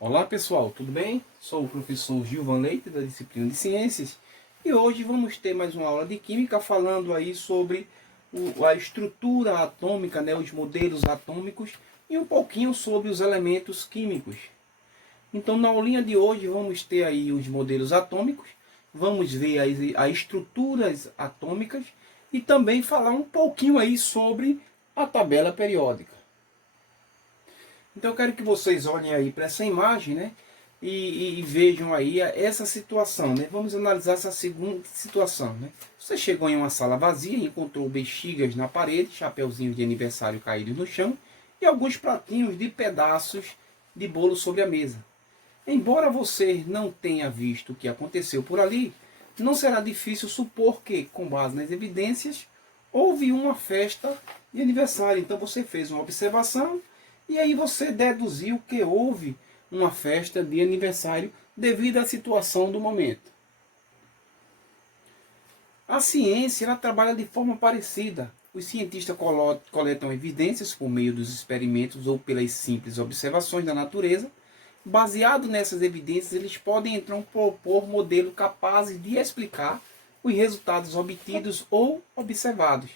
Olá pessoal, tudo bem? Sou o professor Gilvan Leite da disciplina de Ciências e hoje vamos ter mais uma aula de Química falando aí sobre a estrutura atômica, né, os modelos atômicos e um pouquinho sobre os elementos químicos. Então na aulinha de hoje vamos ter aí os modelos atômicos, vamos ver as estruturas atômicas e também falar um pouquinho aí sobre a tabela periódica. Então eu quero que vocês olhem aí para essa imagem, né? E vejam aí essa situação, né? Vamos analisar essa segunda situação, né? Você chegou em uma sala vazia e encontrou bexigas na parede, chapeuzinhos de aniversário caídos no chão e alguns pratinhos de pedaços de bolo sobre a mesa. Embora você não tenha visto o que aconteceu por ali, não será difícil supor que, com base nas evidências, houve uma festa de aniversário. Então você fez uma observação e aí você deduziu que houve uma festa de aniversário devido à situação do momento. A ciência ela trabalha de forma parecida. Os cientistas coletam evidências por meio dos experimentos ou pelas simples observações da natureza. Baseado nessas evidências, eles podem então propor modelos capazes de explicar os resultados obtidos ou observados.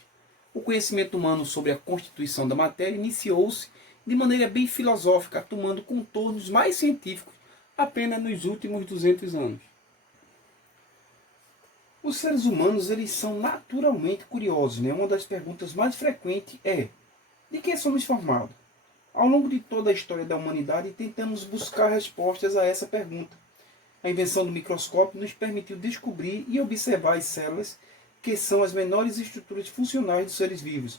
O conhecimento humano sobre a constituição da matéria iniciou-se de maneira bem filosófica, tomando contornos mais científicos apenas nos últimos 200 anos. Os seres humanos eles são naturalmente curiosos, né? Uma das perguntas mais frequentes é: de que somos formados? Ao longo de toda a história da humanidade, tentamos buscar respostas a essa pergunta. A invenção do microscópio nos permitiu descobrir e observar as células, que são as menores estruturas funcionais dos seres vivos.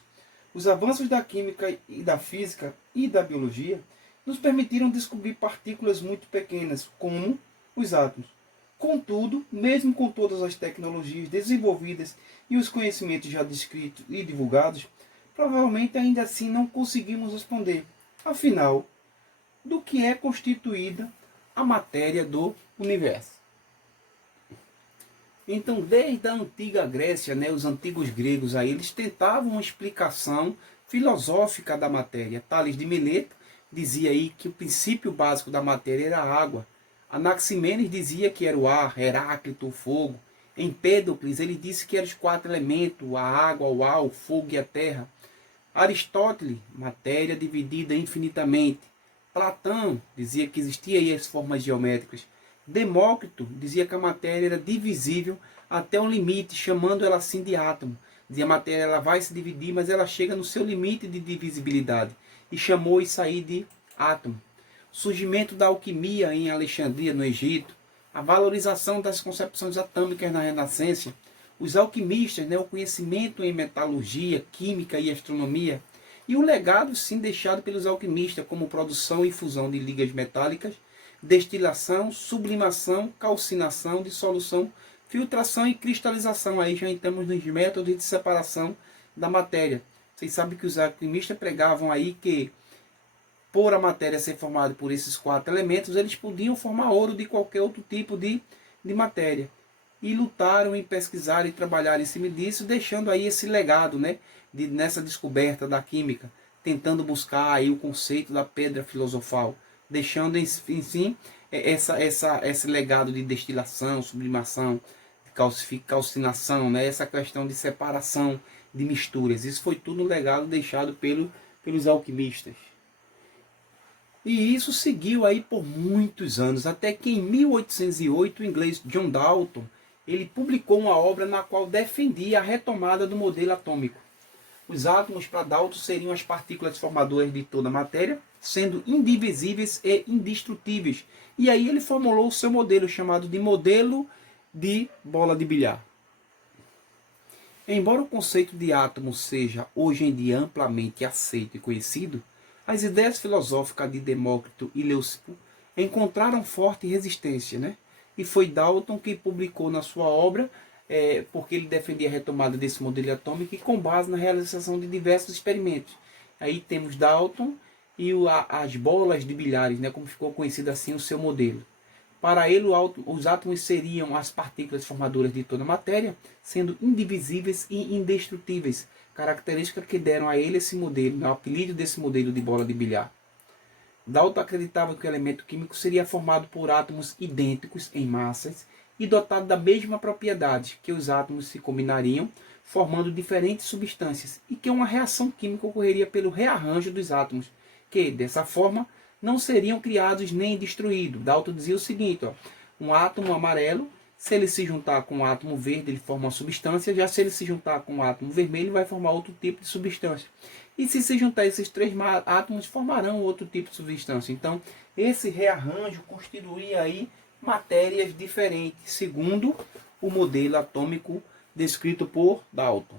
Os avanços da química e da física e da biologia nos permitiram descobrir partículas muito pequenas, como os átomos. Contudo, mesmo com todas as tecnologias desenvolvidas e os conhecimentos já descritos e divulgados, provavelmente ainda assim não conseguimos responder. Afinal, do que é constituída a matéria do universo? Então, desde a antiga Grécia, né, os antigos gregos, aí, eles tentavam uma explicação filosófica da matéria. Tales de Mileto dizia aí que o princípio básico da matéria era a água. Anaximenes dizia que era o ar, Heráclito o fogo. Empédocles ele disse que eram os 4 elementos, a água, o ar, o fogo e a terra. Aristóteles, matéria dividida infinitamente. Platão dizia que existiam aí as formas geométricas. Demócrito dizia que a matéria era divisível até um limite, chamando ela assim de átomo. Dizia que a matéria ela vai se dividir, mas ela chega no seu limite de divisibilidade. E chamou isso aí de átomo. Surgimento da alquimia em Alexandria, no Egito. A valorização das concepções atômicas na Renascença. Os alquimistas, né, o conhecimento em metalurgia, química e astronomia, e o legado sim deixado pelos alquimistas, como produção e fusão de ligas metálicas, destilação, sublimação, calcinação, dissolução, filtração e cristalização. Aí já entramos nos métodos de separação da matéria. Vocês sabem que os alquimistas pregavam aí que, por a matéria ser formada por esses 4 elementos, eles podiam formar ouro de qualquer outro tipo de matéria. E lutaram em pesquisar e trabalhar em cima disso, deixando aí esse legado, né, nessa descoberta da química, tentando buscar aí o conceito da pedra filosofal, deixando em si esse legado de destilação, sublimação, calcinação, né, essa questão de separação de misturas. Isso foi tudo um legado deixado pelos alquimistas. E isso seguiu aí por muitos anos, até que em 1808 o inglês John Dalton ele publicou uma obra na qual defendia a retomada do modelo atômico. Os átomos para Dalton seriam as partículas formadoras de toda a matéria, sendo indivisíveis e indestrutíveis. E aí ele formulou o seu modelo, chamado de modelo de bola de bilhar. Embora o conceito de átomo seja hoje em dia amplamente aceito e conhecido, as ideias filosóficas de Demócrito e Leucipo encontraram forte resistência, né? E foi Dalton que publicou na sua obra, porque ele defendia a retomada desse modelo atômico e com base na realização de diversos experimentos. Aí temos Dalton e as bolas de bilhares, né, como ficou conhecido assim o seu modelo. Para ele, os átomos seriam as partículas formadoras de toda a matéria, sendo indivisíveis e indestrutíveis, características que deram a ele esse modelo, o apelido desse modelo de bola de bilhar. Dalton acreditava que o elemento químico seria formado por átomos idênticos em massas e dotado da mesma propriedade, que os átomos se combinariam formando diferentes substâncias e que uma reação química ocorreria pelo rearranjo dos átomos, que, dessa forma, não seriam criados nem destruídos. Dalton dizia o seguinte, um átomo amarelo, se ele se juntar com um átomo verde, ele forma uma substância, já se ele se juntar com um átomo vermelho, vai formar outro tipo de substância. E se juntar esses três átomos, formarão outro tipo de substância. Então, esse rearranjo constituía aí matérias diferentes, segundo o modelo atômico descrito por Dalton.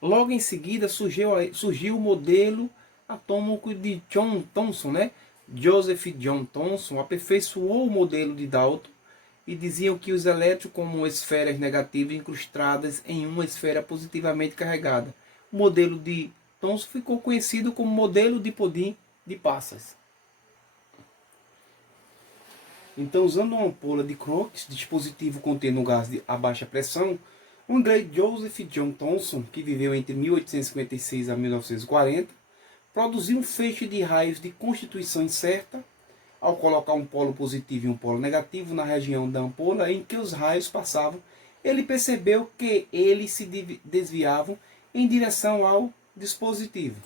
Logo em seguida surgiu o modelo atômico de John Thomson, né? Joseph John Thomson aperfeiçoou o modelo de Dalton e diziam que os elétrons como esferas negativas incrustadas em uma esfera positivamente carregada. O modelo de Thomson ficou conhecido como modelo de pudim de passas. Então, usando uma ampola de Crookes, dispositivo contendo um gás a baixa pressão, o inglês Joseph John Thomson, que viveu entre 1856 a 1940, produziu um feixe de raios de constituição incerta, ao colocar um polo positivo e um polo negativo na região da ampola em que os raios passavam, ele percebeu que eles se desviavam em direção ao dispositivo.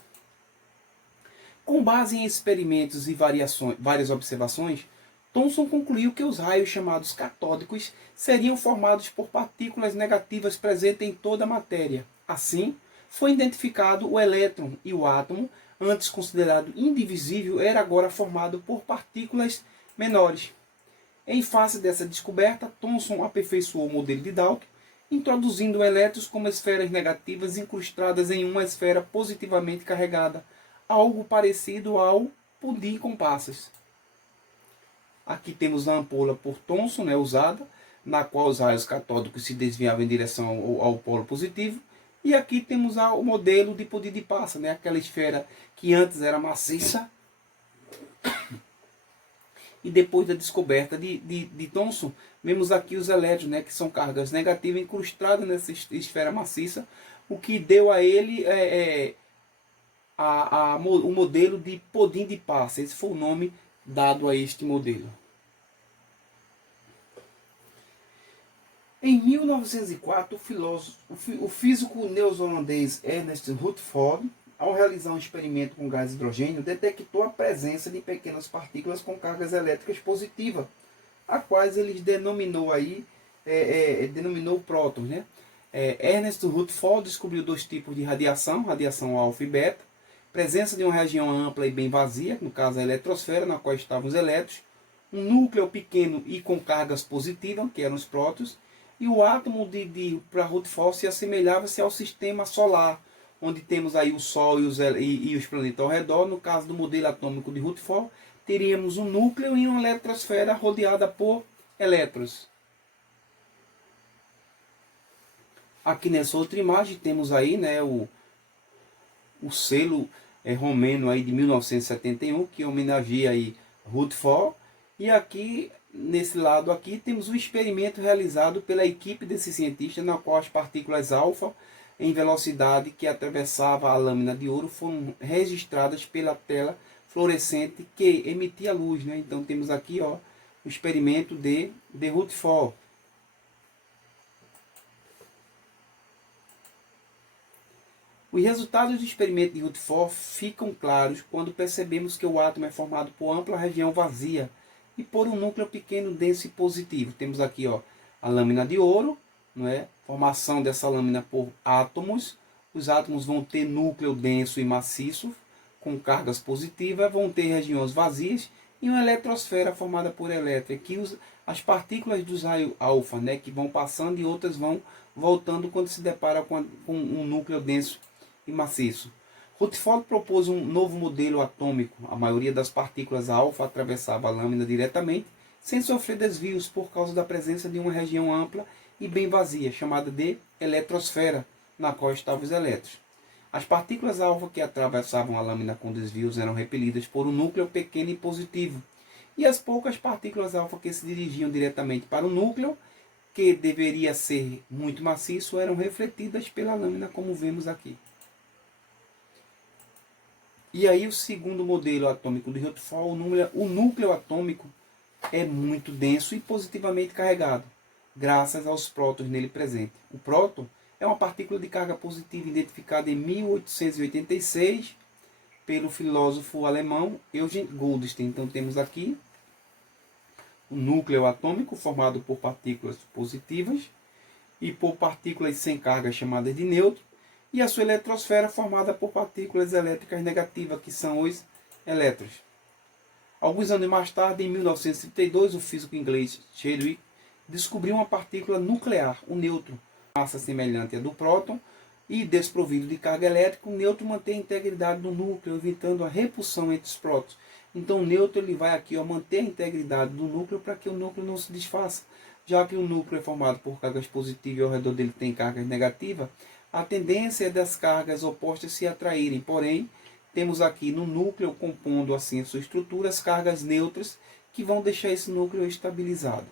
Com base em experimentos e várias observações, Thomson concluiu que os raios chamados catódicos seriam formados por partículas negativas presentes em toda a matéria. Assim, foi identificado o elétron e o átomo, antes considerado indivisível, era agora formado por partículas menores. Em face dessa descoberta, Thomson aperfeiçoou o modelo de Dalton, introduzindo elétrons como esferas negativas incrustadas em uma esfera positivamente carregada, algo parecido ao pudim com passas. Aqui temos a ampola por Thomson, usada, na qual os raios catódicos se desviavam em direção ao polo positivo. E aqui temos o modelo de pudim de passa, aquela esfera que antes era maciça. E depois da descoberta de Thomson, vemos aqui os elétrons, que são cargas negativas incrustadas nessa esfera maciça, o que deu a ele o modelo de pudim de passa. Esse foi o nome dado a este modelo. Em 1904, o físico neozelandês Ernest Rutherford, ao realizar um experimento com gás hidrogênio, detectou a presença de pequenas partículas com cargas elétricas positivas, a quais ele denominou prótons. Ernest Rutherford descobriu dois tipos de radiação alfa e beta, presença de uma região ampla e bem vazia, no caso a eletrosfera, na qual estavam os elétrons, um núcleo pequeno e com cargas positivas, que eram os prótons, e o átomo para Rutherford se assemelhava-se ao sistema solar, onde temos aí o Sol e os planetas ao redor. No caso do modelo atômico de Rutherford, teríamos um núcleo e uma eletrosfera rodeada por elétrons. Aqui nessa outra imagem temos aí o selo romeno aí de 1971, que homenageia aí Rutherford. E aqui, nesse lado aqui, temos um experimento realizado pela equipe desses cientistas, na qual as partículas alfa em velocidade que atravessava a lâmina de ouro foram registradas pela tela fluorescente que emitia luz. Então temos aqui o experimento de Rutherford. Os resultados do experimento de Rutherford ficam claros quando percebemos que o átomo é formado por ampla região vazia e por um núcleo pequeno, denso e positivo. Temos aqui a lâmina de ouro, formação dessa lâmina por átomos. Os átomos vão ter núcleo denso e maciço, com cargas positivas, vão ter regiões vazias e uma eletrosfera formada por elétrons. Aqui as partículas dos raios alfa, que vão passando e outras vão voltando quando se depara com um núcleo denso e maciço. Rutherford propôs um novo modelo atômico. A maioria das partículas alfa atravessava a lâmina diretamente, sem sofrer desvios por causa da presença de uma região ampla e bem vazia, chamada de eletrosfera, na qual estavam os elétrons. As partículas alfa que atravessavam a lâmina com desvios eram repelidas por um núcleo pequeno e positivo, e as poucas partículas alfa que se dirigiam diretamente para o núcleo, que deveria ser muito maciço, eram refletidas pela lâmina, como vemos aqui. E aí o segundo modelo atômico do Rutherford, o núcleo atômico é muito denso e positivamente carregado, graças aos prótons nele presentes. O próton é uma partícula de carga positiva identificada em 1886 pelo filósofo alemão Eugen Goldstein. Então temos aqui o núcleo atômico formado por partículas positivas e por partículas sem carga chamadas de nêutron, e a sua eletrosfera formada por partículas elétricas negativas, que são os elétrons. Alguns anos mais tarde, em 1932, o físico inglês Chadwick descobriu uma partícula nuclear, o nêutron, massa semelhante à do próton e desprovido de carga elétrica. O nêutron mantém a integridade do núcleo, evitando a repulsão entre os prótons. Então o nêutron ele vai aqui manter a integridade do núcleo para que o núcleo não se desfaça. Já que o núcleo é formado por cargas positivas e ao redor dele tem cargas negativas, a tendência é das cargas opostas se atraírem. Porém, temos aqui no núcleo, compondo assim a sua estrutura, as cargas neutras que vão deixar esse núcleo estabilizado.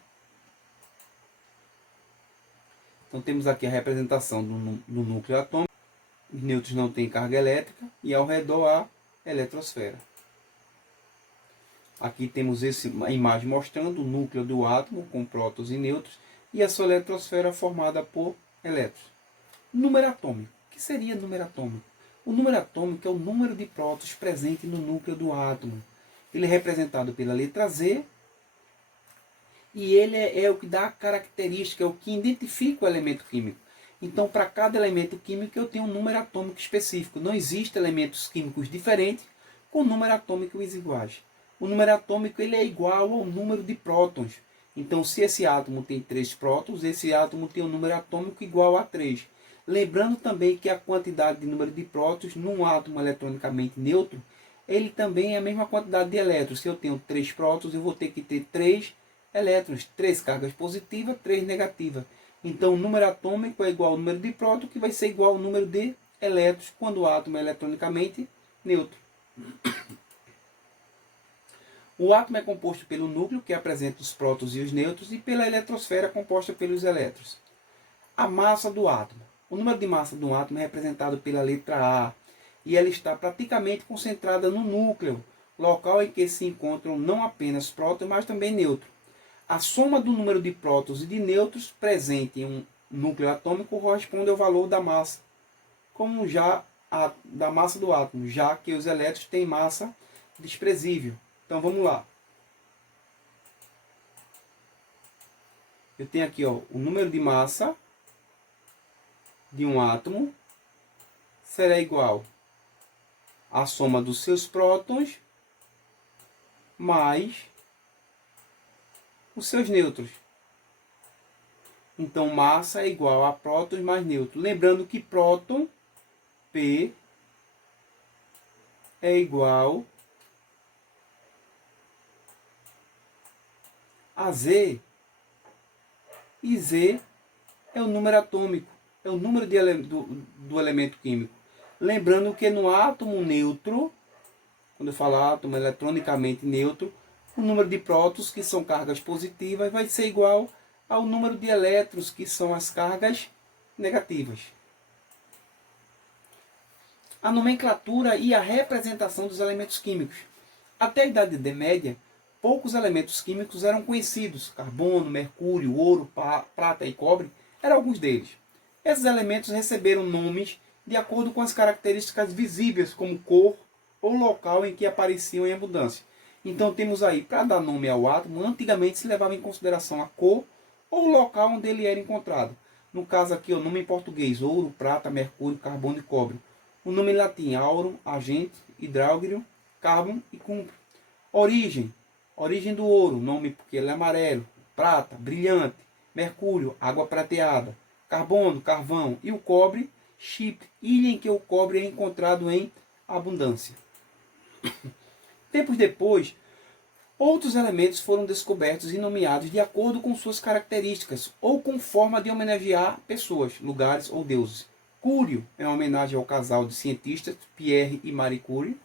Então temos aqui a representação do núcleo atômico. Os nêutrons não têm carga elétrica e ao redor a eletrosfera. Aqui temos a imagem mostrando o núcleo do átomo com prótons e nêutrons e a sua eletrosfera formada por elétrons. Número atômico. O que seria número atômico? O número atômico é o número de prótons presente no núcleo do átomo. Ele é representado pela letra Z e ele é o que dá a característica, é o que identifica o elemento químico. Então, para cada elemento químico eu tenho um número atômico específico. Não existem elementos químicos diferentes com número atômico iguais. O número atômico ele é igual ao número de prótons. Então, se esse átomo tem 3 prótons, esse átomo tem um número atômico igual a 3. Lembrando também que a quantidade de número de prótons num átomo eletronicamente neutro, ele também é a mesma quantidade de elétrons. Se eu tenho 3 prótons, eu vou ter que ter 3 elétrons, 3 cargas positivas, 3 negativas. Então, o número atômico é igual ao número de prótons, que vai ser igual ao número de elétrons quando o átomo é eletronicamente neutro. O átomo é composto pelo núcleo, que apresenta os prótons e os nêutrons, e pela eletrosfera, composta pelos elétrons. A massa do átomo. O número de massa do átomo é representado pela letra A, e ela está praticamente concentrada no núcleo, local em que se encontram não apenas prótons, mas também nêutrons. A soma do número de prótons e de nêutrons presente em um núcleo atômico corresponde ao valor da massa, como já da massa do átomo, já que os elétrons têm massa desprezível. Então vamos lá. Eu tenho aqui o número de massa de um átomo será igual à soma dos seus prótons mais os seus nêutrons. Então massa é igual a prótons mais nêutrons. Lembrando que próton, P, é igual a Z, e Z é o número atômico, é o número do elemento químico. Lembrando que no átomo neutro, quando eu falo átomo eletronicamente neutro, o número de prótons, que são cargas positivas, vai ser igual ao número de elétrons, que são as cargas negativas. A nomenclatura e a representação dos elementos químicos. Até a Idade Média, poucos elementos químicos eram conhecidos. Carbono, mercúrio, ouro, prata e cobre eram alguns deles. Esses elementos receberam nomes de acordo com as características visíveis, como cor ou local em que apareciam em abundância. Então temos aí, para dar nome ao átomo, antigamente se levava em consideração a cor ou o local onde ele era encontrado. No caso aqui, o nome em português: ouro, prata, mercúrio, carbono e cobre. O nome em latim: aurum, argento, hidrogênio, carbono e cumpro. Origem do ouro, nome porque ele é amarelo. Prata, brilhante. Mercúrio, água prateada. Carbono, carvão. E o cobre, Chipre, ilha em que o cobre é encontrado em abundância. Tempos depois, outros elementos foram descobertos e nomeados de acordo com suas características ou com forma de homenagear pessoas, lugares ou deuses. Cúrio é uma homenagem ao casal de cientistas Pierre e Marie Curie,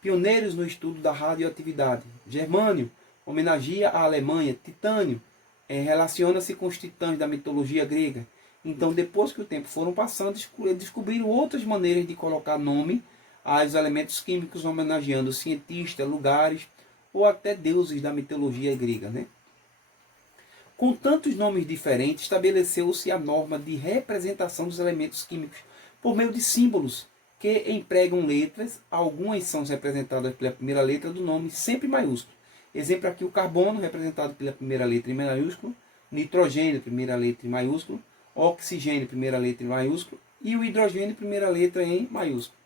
pioneiros no estudo da radioatividade. Germânio homenageia a Alemanha. Titânio relaciona-se com os titãs da mitologia grega. Então, depois que o tempo foram passando, descobriram outras maneiras de colocar nome aos elementos químicos, homenageando cientistas, lugares ou até deuses da mitologia grega, né? Com tantos nomes diferentes, estabeleceu-se a norma de representação dos elementos químicos por meio de símbolos que empregam letras. Algumas são representadas pela primeira letra do nome, sempre maiúsculo. Exemplo aqui, o carbono, representado pela primeira letra em maiúsculo, nitrogênio, primeira letra em maiúsculo, oxigênio, primeira letra em maiúsculo, e o hidrogênio, primeira letra em maiúsculo.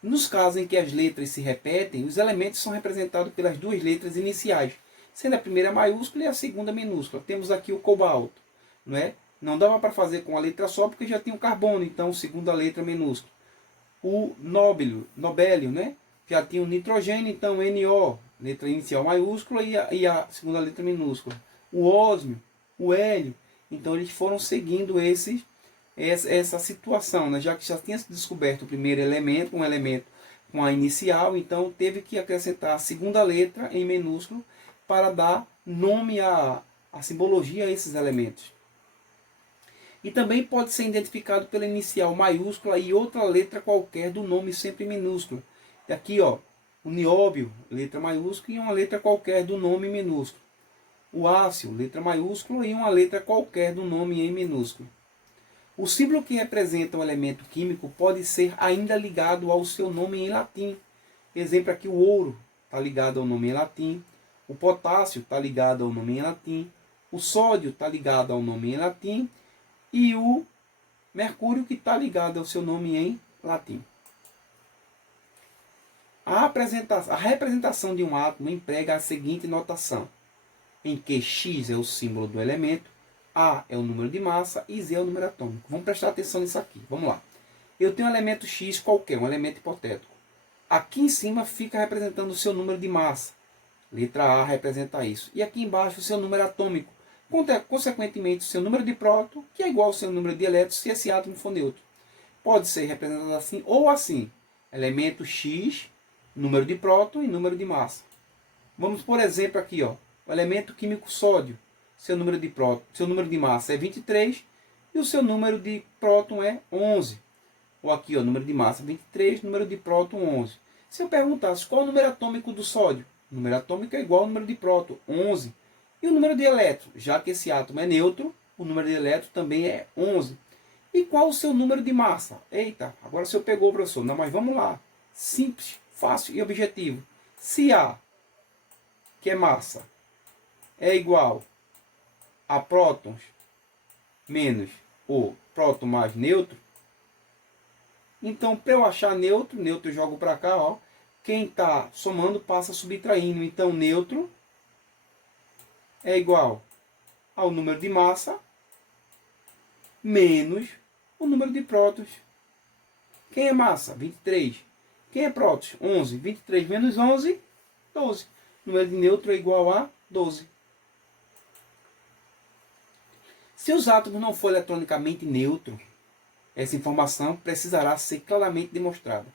Nos casos em que as letras se repetem, os elementos são representados pelas duas letras iniciais, sendo a primeira maiúscula e a segunda minúscula. Temos aqui o cobalto, não é? Não dava para fazer com a letra só porque já tinha o carbono, então segunda letra minúscula. O nobélio, né? Já tinha o nitrogênio, então NO, letra inicial maiúscula e a segunda letra minúscula. O ósmio, o hélio. Então eles foram seguindo essa situação, né? Já que já tinha se descoberto o primeiro elemento, um elemento com a inicial, então teve que acrescentar a segunda letra em minúsculo para dar nome a simbologia a esses elementos. E também pode ser identificado pela inicial maiúscula e outra letra qualquer do nome sempre minúscula. E aqui, ó, o nióbio, letra maiúscula, e uma letra qualquer do nome minúsculo. O ácio, letra maiúscula, e uma letra qualquer do nome em minúsculo. O símbolo que representa um elemento químico pode ser ainda ligado ao seu nome em latim. Exemplo aqui, o ouro está ligado ao nome em latim. O potássio está ligado ao nome em latim. O sódio está ligado ao nome em latim. E o mercúrio, que está ligado ao seu nome em latim. A representação de um átomo emprega a seguinte notação, em que X é o símbolo do elemento, A é o número de massa e Z é o número atômico. Vamos prestar atenção nisso aqui. Vamos lá. Eu tenho um elemento X qualquer, um elemento hipotético. Aqui em cima fica representando o seu número de massa. Letra A representa isso. E aqui embaixo o seu número atômico. Consequentemente, o seu número de próton, que é igual ao seu número de elétrons, se esse átomo for neutro. Pode ser representado assim ou assim. Elemento X, número de próton e número de massa. Vamos, por exemplo, aqui, ó, o elemento químico sódio. Seu número de próton, seu número de massa é 23 e o seu número de próton é 11. Ou aqui, ó, número de massa 23, número de próton 11. Se eu perguntasse qual é o número atômico do sódio, o número atômico é igual ao número de próton, 11. E o número de elétrons, já que esse átomo é neutro, o número de elétrons também é 11. E qual o seu número de massa? Eita, agora o senhor pegou, professor. Não, mas vamos lá. Simples, fácil e objetivo. Se A, que é massa, é igual a prótons menos o próton mais neutro, então para eu achar neutro eu jogo para cá, ó. Quem está somando passa subtraindo. Então neutro é igual ao número de massa menos o número de prótons. Quem é massa? 23. Quem é prótons? 11. 23 menos 11, 12. O número de neutro é igual a 12. Se os átomos não forem eletronicamente neutros, essa informação precisará ser claramente demonstrada.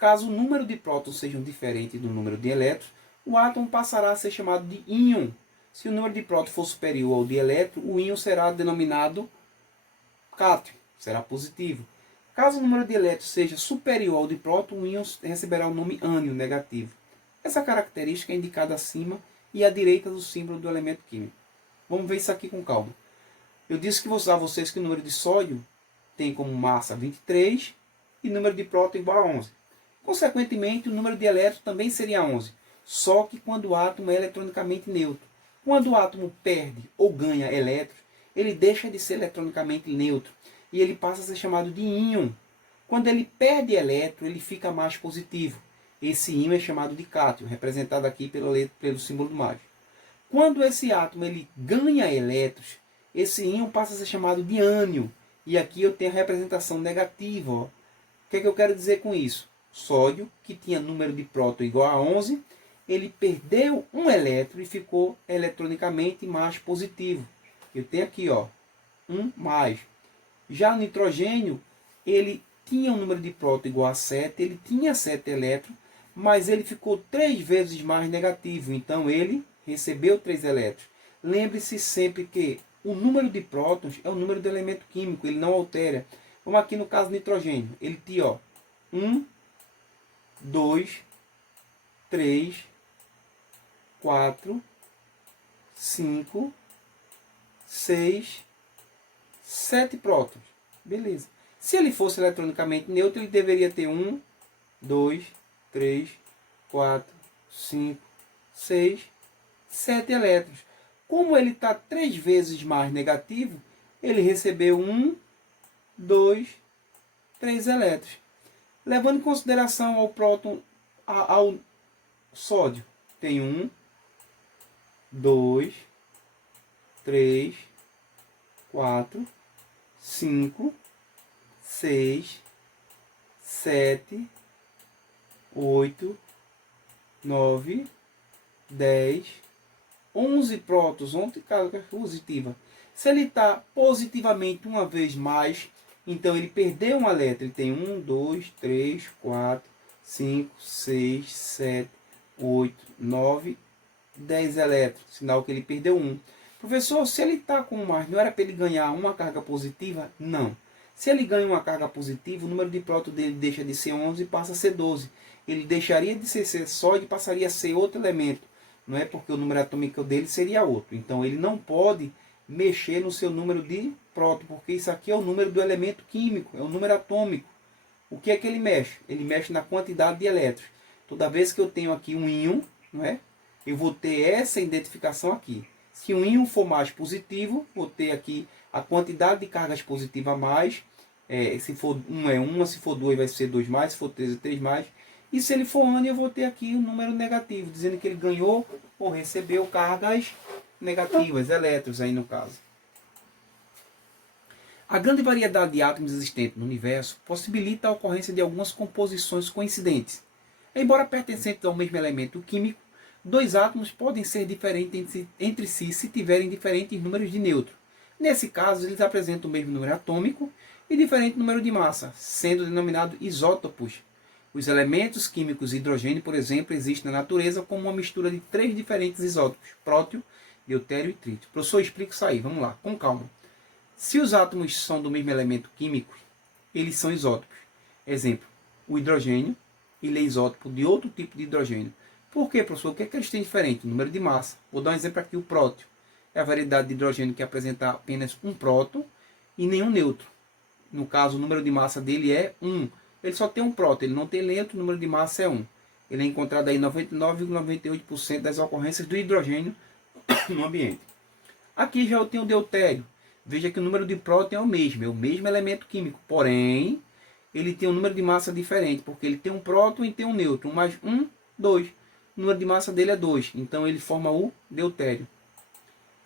Caso o número de prótons seja diferente do número de elétrons, o átomo passará a ser chamado de íon. Se o número de prótons for superior ao de elétrons, o íon será denominado cátion, será positivo. Caso o número de elétrons seja superior ao de prótons, o íon receberá o nome ânion, negativo. Essa característica é indicada acima e à direita do símbolo do elemento químico. Vamos ver isso aqui com calma. Eu disse que vou usar a vocês que o número de sódio tem como massa 23 e número de próton igual a 11. Consequentemente, o número de elétrons também seria 11, só que quando o átomo é eletronicamente neutro. Quando o átomo perde ou ganha elétrons, ele deixa de ser eletronicamente neutro e ele passa a ser chamado de íon. Quando ele perde elétron, ele fica mais positivo. Esse íon é chamado de cátion, representado aqui pelo símbolo mais. Quando esse átomo ele ganha elétrons, esse íon passa a ser chamado de ânion. E aqui eu tenho a representação negativa. Ó. O que é que eu quero dizer com isso? Sódio, que tinha número de próton igual a 11, ele perdeu um elétron e ficou eletronicamente mais positivo. Eu tenho aqui, ó, 1 mais. Já o nitrogênio, ele tinha um número de próton igual a 7, ele tinha 7 elétrons, mas ele ficou 3 vezes mais negativo, então ele recebeu 3 elétrons. Lembre-se sempre que o número de prótons é o número do elemento químico, ele não altera. Como aqui no caso do nitrogênio, ele tinha, ó, 1 2, 3, 4, 5, 6, 7 prótons. Beleza. Se ele fosse eletronicamente neutro, ele deveria ter 1, 2, 3, 4, 5, 6, 7 elétrons. Como ele está 3 vezes mais negativo, ele recebeu 1, 2, 3 elétrons. Levando em consideração ao próton, ao sódio, tem 1, 2, 3, 4, 5, 6, 7, 8, 9, 10, 11 prótons, 11 cargas positivas. Se ele está positivamente uma vez mais, então ele perdeu um elétron. Ele tem 1, 2, 3, 4, 5, 6, 7, 8, 9, 10 elétrons. Sinal que ele perdeu 1. Professor, se ele está com mais, não era para ele ganhar uma carga positiva? Não. Se ele ganha uma carga positiva, o número de prótons dele deixa de ser 11 e passa a ser 12. Ele deixaria de ser sódio e passaria a ser outro elemento. Não é porque o número atômico dele seria outro. Então ele não pode mexer no seu número de próton, porque isso aqui é o número do elemento químico, é o número atômico. O que é que ele mexe? Ele mexe na quantidade de elétrons. Toda vez que eu tenho aqui um íon, não é? Eu vou ter essa identificação aqui. Se um íon for mais positivo, vou ter aqui a quantidade de cargas positivas a mais. Se for 1 é 1, se for 2 vai ser 2 mais, se for 3 é 3 mais. E se ele for ânion, eu vou ter aqui um número negativo, dizendo que ele ganhou ou recebeu cargas negativas, elétrons aí no caso. A grande variedade de átomos existentes no universo possibilita a ocorrência de algumas composições coincidentes. Embora pertencentes ao mesmo elemento químico, dois átomos podem ser diferentes entre si se tiverem diferentes números de nêutrons. Nesse caso, eles apresentam o mesmo número atômico e diferente número de massa, sendo denominados isótopos. Os elementos químicos hidrogênio, por exemplo, existem na natureza como uma mistura de 3 diferentes isótopos, prótio, deutério e trítio. Professor, explica isso aí, vamos lá, com calma. Se os átomos são do mesmo elemento químico, eles são isótopos. Exemplo, o hidrogênio, ele é isótopo de outro tipo de hidrogênio. Por quê, professor? O que é que eles têm diferente? O número de massa. Vou dar um exemplo aqui, o prótio. É a variedade de hidrogênio que apresenta apenas um próton e nenhum nêutron. No caso, o número de massa dele é 1. Ele só tem um próton, ele não tem nêutron, o número de massa é 1. Ele é encontrado aí em 99,98% das ocorrências do hidrogênio no ambiente. Aqui já eu tenho o deutério. Veja que o número de próton é o mesmo elemento químico. Porém, ele tem um número de massa diferente, porque ele tem um próton e tem um nêutron. 1 mais 1, 2. O número de massa dele é 2. Então ele forma o deutério.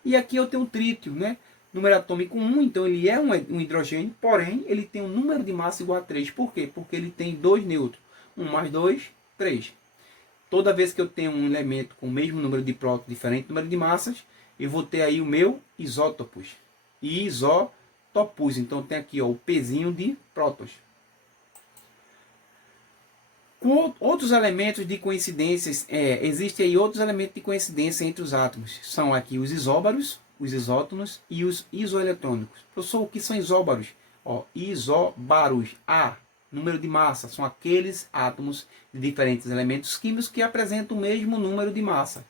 E aqui eu tenho o trítio, né? Número atômico 1, então ele é um hidrogênio, porém ele tem um número de massa igual a 3. Por quê? Porque ele tem 2 nêutrons. 1 mais 2, 3. Toda vez que eu tenho um elemento com o mesmo número de prótons, diferente número de massas, eu vou ter aí o meu isótopos. E isótopos. Então tem aqui ó, o pezinho de prótons. Com outros elementos de coincidências, existem aí outros elementos de coincidência entre os átomos. São aqui os isóbaros, os isótonos e os isoeletrônicos. Professor, o que são isóbaros? Isóbaros, número de massa, são aqueles átomos de diferentes elementos químicos que apresentam o mesmo número de massa.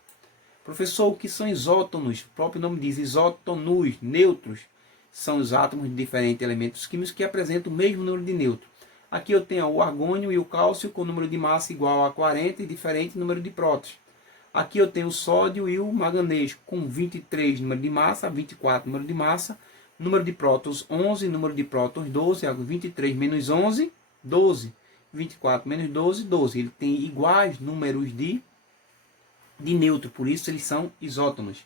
Professor, o que são isótonos? O próprio nome diz isótonos, nêutrons. São os átomos de diferentes elementos químicos que apresentam o mesmo número de nêutrons. Aqui eu tenho o argônio e o cálcio com número de massa igual a 40 e diferente número de prótons. Aqui eu tenho o sódio e o manganês com 23 número de massa, 24 número de massa, número de prótons 11, número de prótons 12, 23 menos 11, 12, 24 menos 12, 12. Ele tem iguais números de nêutron, por isso eles são isótonos.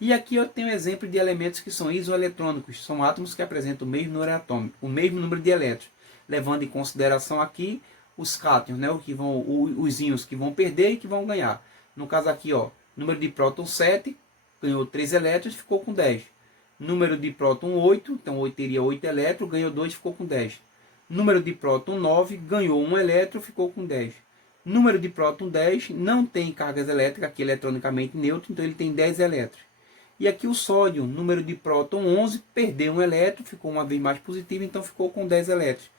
E aqui eu tenho exemplo de elementos que são isoeletrônicos, são átomos que apresentam o mesmo número atômico, o mesmo número de elétrons, levando em consideração aqui os cátions, né, os íons que vão perder e que vão ganhar. No caso aqui, ó, número de próton 7, ganhou 3 elétrons, ficou com 10. Número de próton 8, então 8 teria 8 elétrons, ganhou 2, ficou com 10. Número de próton 9, ganhou 1 elétron, ficou com 10. Número de próton 10, não tem cargas elétricas, aqui eletronicamente neutro, então ele tem 10 elétrons. E aqui o sódio, número de próton 11, perdeu 1 elétron, ficou uma vez mais positivo, então ficou com 10 elétrons.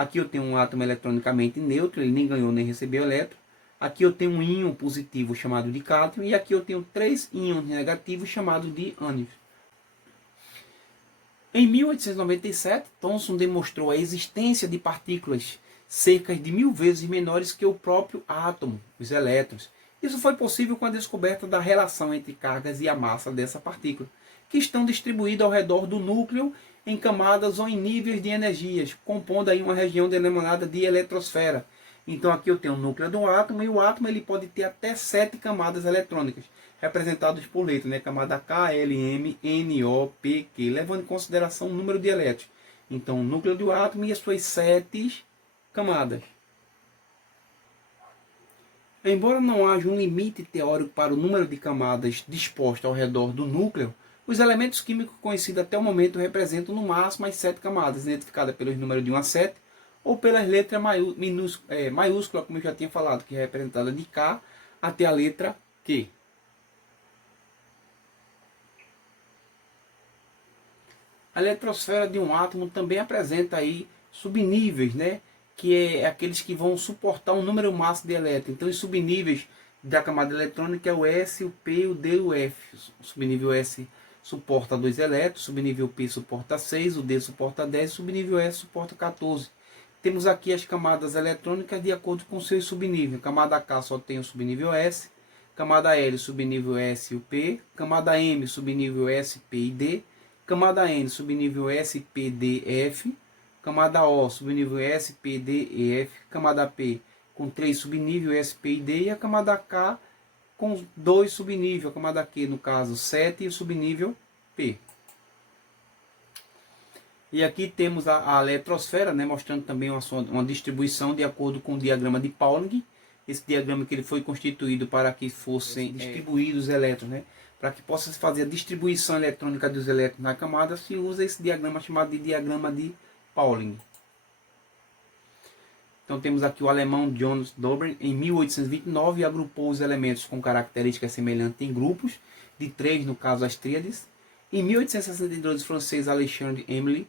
Aqui eu tenho um átomo eletronicamente neutro, ele nem ganhou nem recebeu elétron. Aqui eu tenho um íon positivo chamado de cátion, e aqui eu tenho 3 íons negativos chamados de ânions. Em 1897, Thomson demonstrou a existência de partículas cerca de 1000 vezes menores que o próprio átomo, os elétrons. Isso foi possível com a descoberta da relação entre cargas e a massa dessa partícula, que estão distribuídas ao redor do núcleo em camadas ou em níveis de energias, compondo aí uma região denominada de eletrosfera. Então aqui eu tenho o núcleo do átomo, e o átomo ele pode ter até 7 camadas eletrônicas, representadas por letras, né? Camada K, L, M, N, O, P, Q, levando em consideração o número de elétrons. Então o núcleo do átomo e as suas 7 camadas. Embora não haja um limite teórico para o número de camadas dispostas ao redor do núcleo, os elementos químicos conhecidos até o momento representam no máximo as 7 camadas, identificadas pelos números de 1 a 7, ou pelas letras maiúsculas, como eu já tinha falado, que é representada de K até a letra Q. A eletrosfera de um átomo também apresenta aí subníveis, né? Que é aqueles que vão suportar um número máximo de elétrons. Então, os subníveis da camada eletrônica é o S, o P, o D e o F. O subnível S suporta 2 elétrons, o subnível P suporta 6, o D suporta 10, o subnível S suporta 14. Temos aqui as camadas eletrônicas de acordo com seus subníveis. Camada K só tem o subnível S, camada L, subnível S e o P, camada M, subnível S, P e D, camada N, subnível S, P, D, F, camada O, subnível S, P, D e F, camada P com 3 subníveis, S, P e D, e a camada K com 2 subníveis, a camada Q no caso 7 e o subnível P. E aqui temos a eletrosfera, né, mostrando também uma distribuição de acordo com o diagrama de Pauling. Esse diagrama que ele foi constituído para que fossem distribuídos os elétrons, né? Para que possa se fazer a distribuição eletrônica dos elétrons na camada, se usa esse diagrama chamado de diagrama de Pauling. Então temos aqui o alemão Johannes Dober, em 1829, agrupou os elementos com características semelhantes em grupos, de 3 no caso as tríades. Em 1862, o francês Alexandre Emile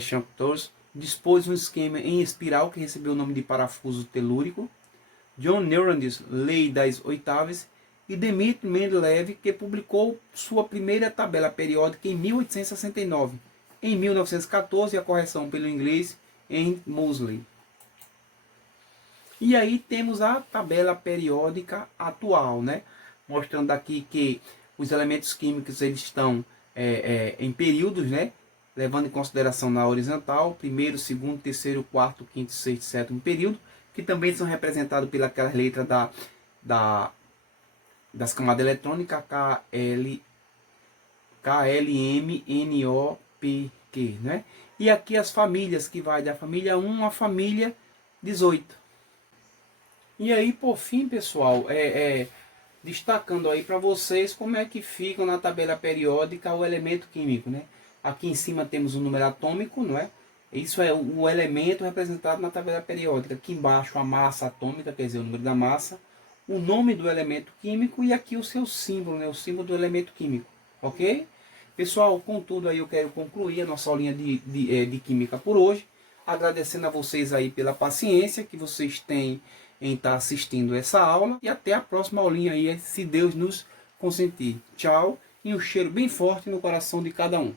Champtors dispôs um esquema em espiral que recebeu o nome de parafuso telúrico. John Neurandis, Lei das Oitavas, e Dmitry Mendeleev, que publicou sua primeira tabela periódica em 1869. Em 1914, a correção pelo inglês em Moseley. E aí temos a tabela periódica atual, né? Mostrando aqui que os elementos químicos eles estão em períodos, né? Levando em consideração na horizontal, primeiro, segundo, terceiro, quarto, quinto, sexto, sétimo período, que também são representados pelas letras das camadas eletrônicas KL, M, N, O, P, Q, né? E aqui as famílias, que vai da família 1 à família 18. E aí, por fim, pessoal, destacando aí para vocês como é que fica na tabela periódica o elemento químico, né? Aqui em cima temos o número atômico, não é? Isso é o elemento representado na tabela periódica. Aqui embaixo a massa atômica, quer dizer, o número da massa, o nome do elemento químico e aqui o seu símbolo, né? O símbolo do elemento químico, ok? Pessoal, contudo aí eu quero concluir a nossa aulinha de química por hoje, agradecendo a vocês aí pela paciência que vocês têm em estar assistindo essa aula, e até a próxima aulinha aí, se Deus nos consentir. Tchau, e um cheiro bem forte no coração de cada um.